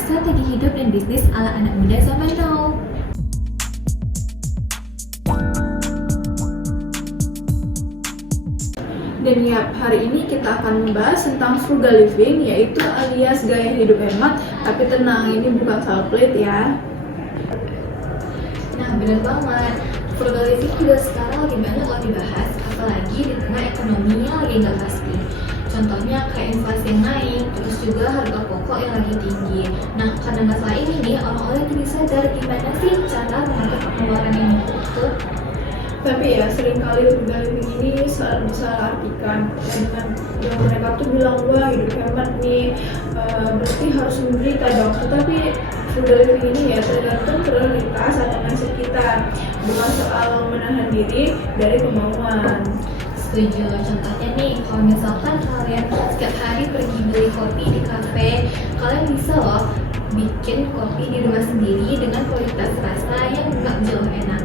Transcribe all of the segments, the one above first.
membahas strategi hidup dan bisnis ala anak muda zaman now. Dan ya, hari ini kita akan membahas tentang frugal living, yaitu alias gaya hidup hemat. Tapi tenang, ini bukan soal pelit ya. Nah, bener banget. Frugal living juga sekarang lagi banyak loh dibahas, apalagi di tengah ekonominya lagi nggak pasti. Contohnya kayak inflasi yang naik, terus juga harga pokok yang lagi tinggi. Nah, karena masalah ini nih, orang-orang jadi sadar gimana sih cara mengatur pengeluaran yang betul. Tapi ya, seringkali frugal living ini disalahartikan dengan yang mereka tuh bilang, wah hidup hemat nih, berarti harus menderita dong. Tetapi frugal living ini ya tergantung prioritas atau mindset kita, bukan soal menahan diri dari kemauan. Setuju. Contohnya nih, kalau misalkan kalian setiap hari pergi beli kopi di kafe, kalian bisa loh bikin kopi di rumah sendiri dengan kualitas rasa yang nggak jauh enak.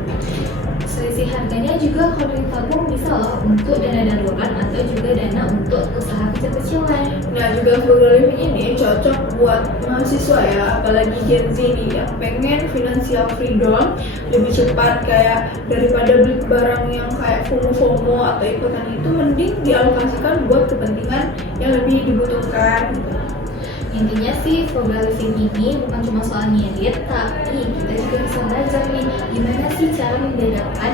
Selisih harganya juga kalau ditabung bisa loh untuk dana darurat atau juga dana untuk usaha kecil-kecilan. Nah, juga frugal living ini cocok buat mahasiswa ya, apalagi Gen Z nih yang pengen financial freedom lebih cepat, kayak daripada beli barang yang kayak FOMO atau ikutan itu, mending dialokasikan buat kepentingan yang lebih dibutuhkan. Intinya sih, frugal living ini bukan cuma soal ngirit, tapi kita juga bisa belajar nih gimana sih cara membedakan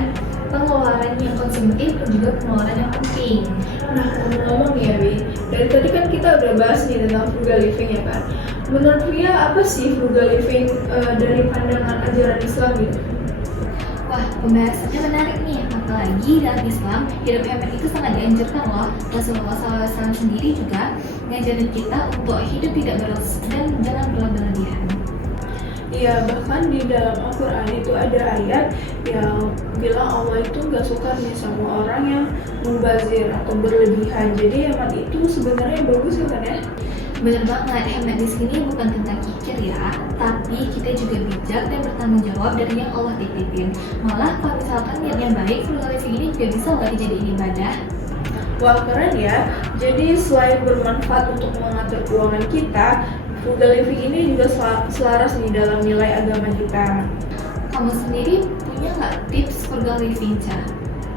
pengeluaran yang konsumtif dan juga pengeluaran yang penting. Nah, ngomong-ngomong ya Wi, dari tadi kan kita udah bahas nih tentang frugal living ya kan. Menurut Via, apa sih frugal living dari pandangan ajaran Islam gitu? Wah, pembahasannya menarik nih, apalagi dalam Islam, hidup hemat itu sangat dianjurkan loh. Rasulullah SAW sendiri juga ngajarin kita untuk hidup tidak berlebihan dan jangan berlebihan. Iya, bahkan di dalam Al-Quran itu ada ayat yang bilang Allah itu gak suka nih sama orang yang mubazir atau berlebihan. Jadi hemat itu sebenarnya bagus ya kan ya? Bener banget, hemat di sini bukan tentang kikir ya, tapi kita juga bijak dan bertanggung jawab dari yang Allah titipin. Malah kalau misalkan niatnya baik, frugal living ini juga bisa loh dijadiin ibadah. Wah, keren ya. Jadi selain bermanfaat untuk mengatur keuangan kita, frugal living ini juga selaras nih dalam nilai agama kita. Kamu sendiri punya nggak tips frugal living, Ca?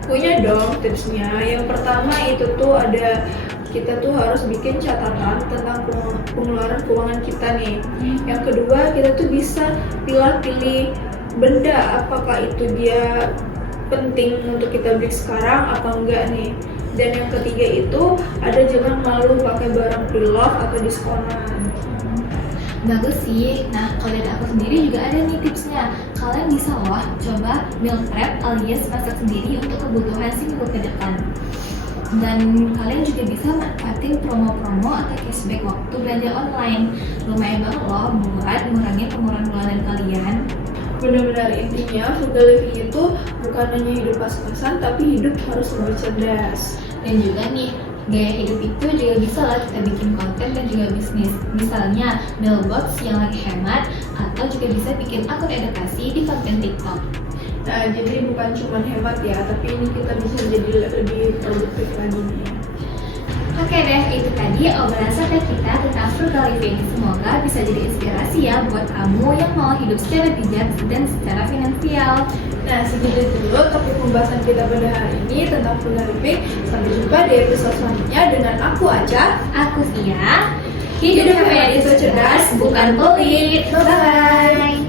Punya dong tipsnya. Yang pertama itu tuh ada, kita tuh harus bikin catatan tentang pengeluaran keuangan kita nih. Yang kedua, kita tuh bisa pilih benda, apakah itu dia penting untuk kita beli sekarang atau enggak nih. Dan yang ketiga itu ada, jangan malu pakai barang pre-love atau diskonan. Bagus sih. Nah, kalau dari aku sendiri juga ada nih tipsnya. Kalian bisa loh coba meal prep alias masak sendiri untuk kebutuhan seminggu ke depan. Dan kalian juga bisa manfaatin promo-promo atau cashback waktu belanja online. Lumayan banget loh buat mengurangi pengeluaran bulanan kalian. Benar-benar intinya frugal living itu bukan hanya hidup pas-pasan, tapi hidup harus lebih cerdas. Dan juga nih, gaya hidup itu juga bisa lah kita bikin konten dan juga bisnis. Misalnya mailbox yang lagi hemat, atau juga bisa bikin akun edukasi di konten TikTok. Nah, jadi bukan cuma hemat ya, tapi ini kita bisa jadi lebih produktif lagi nih. Oke deh, itu tadi obrolan santai kita tentang frugal living. Semoga bisa jadi inspirasi ya buat kamu yang mau hidup secara bijak dan secara finansial. Nah, segitu dulu topik pembahasan kita pada hari ini tentang frugal living. Sampai jumpa di episode selanjutnya dengan aku Aca. Aku Sia. Hidup hemat itu cerdas, bukan pelit. Bye-bye.